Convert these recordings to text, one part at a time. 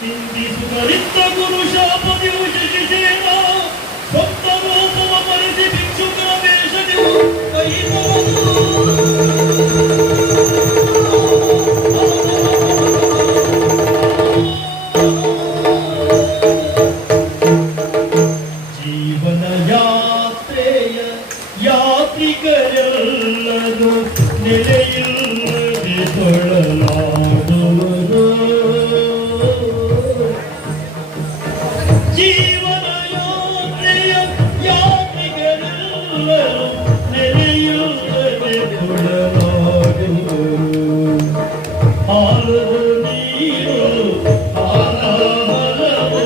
ಚಿಂತಿಸುತ್ತಲಿದ್ದ ಗುರು ಶಾಪದಿವು ಶಶಿಸೇನ ಭಕ್ತ ರೂಪವ ಮರೆಸಿ ಭಿಕ್ಷುಕರ ವೇಷದಿವು ಕೈತರದು ಜೀವನ ಯಾತ್ರೆಯ ಯಾತ್ರಿಕರೆಲ್ಲರೂ ನೆಲೆಯಿಲ್ಲದೆ ತೊಳಲಾಡುವರು. ಜೀವನ ಯಾತ್ರೆಯ ಯಾತ್ರಿಕರೆಲ್ಲರೂ ನೆಲೆಯಿಲ್ಲದೆ ತೊಳಲಾಡುವರು. ಹಾಲದು ನೀರು ಹಾಲಮಲವು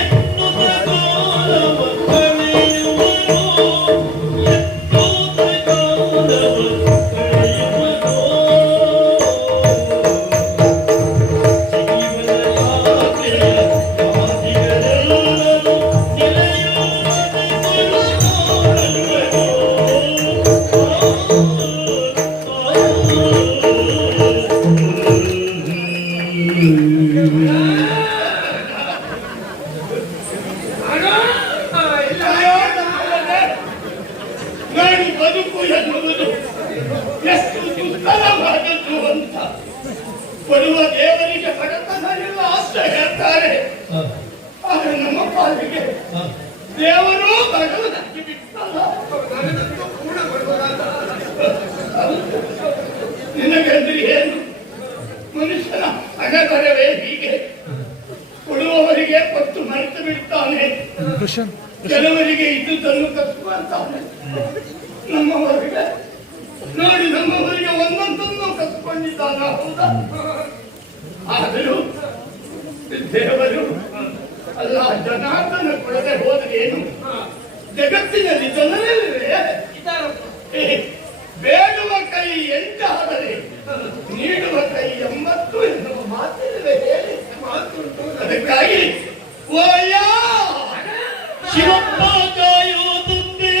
ಎನ್ನುತ್ತ ಕಾಲವ ಕಳೆಯುವರು. ಎನ್ನುತ್ತ ಕಾಲವ ಕಳೆಯುವರು. ಜೀವನ ಯಾತ್ರೆಯ ಯಾತ್ರಿಕರೆಲ್ಲರೂ ನೆಲೆಯಿಲ್ಲದೆ ನಾನು ಬದುಕು ಎನ್ನುವುದು ಎಷ್ಟು ದುಃಖರವಾದದ್ದು ಅಂತ ಬರುವ ದೇವರಿಗೆ ಬಡತನವಿಲ್ಲ ಅಂತ ಹೇಳ್ತಾರೆ. ಆದರೆ ನಮ್ಮ ಪಾಲಿಗೆ ದೇವರು ಬಡವನಾಗಿ ಬಿಟ್ಟಲ್ಲ. ನಿನಗೆಂದ್ರೆ ಏನು? ಮನುಷ್ಯನ ಹಣೆಬರವೇ ಹೀಗೆ. ಕೊಡುವವರಿಗೆ ಕೊಟ್ಟು ಮರೆತು ಬಿಡ್ತಾನೆ, ಕೆಲವರಿಗೆ ಇದ್ದುದನ್ನು ಕಸ್ಕೊಳ್ತಾನೆ. ನಮ್ಮವರಿಗೆ ನೋಡಿ, ನಮ್ಮವರಿಗೆ ಒಂದೊಂದನ್ನು ಕಸ್ಕೊಂಡಿದ್ದಾನ, ಹೌದಾ? ಆದರೂ ದೇವರು ಅಲ್ಲ, ಜನಾರ್ದನ ಕೊಡದೆ ಹೋದ್ರೆ ಏನು? ಜಗತ್ತಿನಲ್ಲಿ ಜನರಲ್ಲಿವೆ. ಬೇಡುವ ಕೈ ಎಂಟಾದರೆ ನೀಡುವ ಕೈ 80 ಎನ್ನುವ ಮಾತಿರುವೆ. ಹೇಳಿ ಮಾತುಂಟು. ಅದಕ್ಕಾಗಿ ಓಯ ಶಿವಪ್ಪ ಕಾಯೋ ತಂದೆ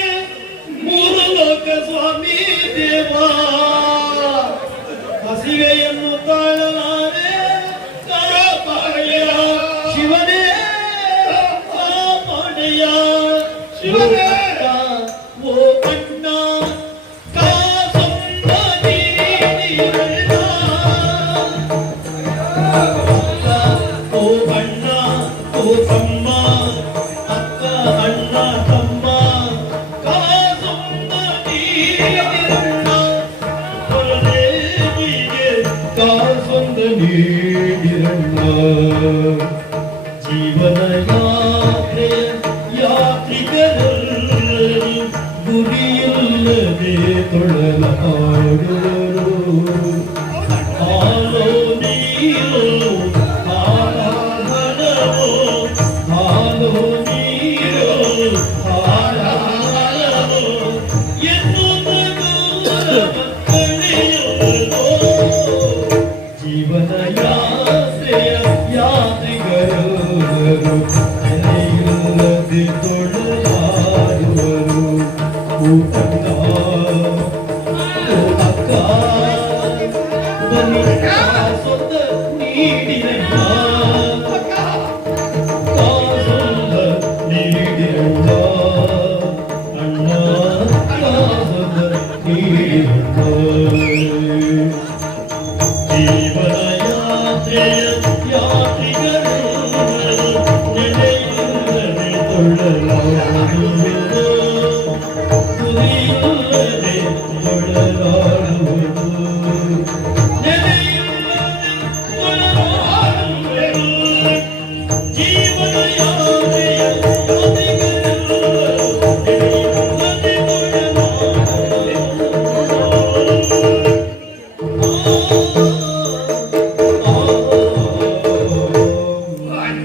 ಮೂರು ಲೋಕ ಸ್ವಾಮಿ ದೇವ. ಹಸಿವೆಯನ್ನು ತಾಳಲಾರೆ ಕಾಪಾಡೆಯ ಶಿವನೇ, ಕಾಪಾಡೆಯ ಶಿವನೇ. ಓ ಅಣ್ಣ ಕಾಸೊಂದ ನೀರಿರಣ್ಣ. ಓ ಅಣ್ಣ, ಓ ತಮ್ಮ, ಅಕ್ಕ ಅಣ್ಣ ತಮ್ಮ, ಕಾಸೊಂದ ನೀರಿರಣ್ಣ. ಹೊರದೇವಿಗೆ ಕಾಸೊಂದ ನೀರಿರಣ್ಣ. ಜೀವನ ಯಾತ್ರೆಯ ಯಾತ್ರಿಕರೆಲ್ಲರೂ ಗುರಿಯಿಲ್ಲದೆ ತೊಳಲಾಡುವರು. ಹಾಲೋ ನೀರು ಹಾಲಮಲವು, ಹಾಲೋ ನೀರು ಹಾಲಮಲವು ಎನ್ನುತ್ತ ಕಾಲವ ಕಳೆಯುವುದು. ಜೀವನ ಯಾತ್ರೆಯ ಯಾತ್ರಿಕರೆಲ್ಲರೂ ನೆಲೆಯಿಲ್ಲದೆ ತೊಳಲಾಡುವರು. ಓ ಅಕ್ಕ, ಓ ಅಕ್ಕ, ಬನ್ನಿ ಕಾಸೊಂದ ನೀಡಿರಣ್ಣ. ಕಾಸೊಂದ ನೀಡಿರಣ್ಣ. ಅಣ್ಣ ಕಾಸೊಂದ ನೀಡಿರಣ್ಣ. ಜೀವನ ಯಾತ್ರೆಯ ಯಾತ್ರಿಕರೆಲ್ಲರೂ ನೆಲೆಯಿಲ್ಲದೆ ತೊಳಲಾಡುವರು.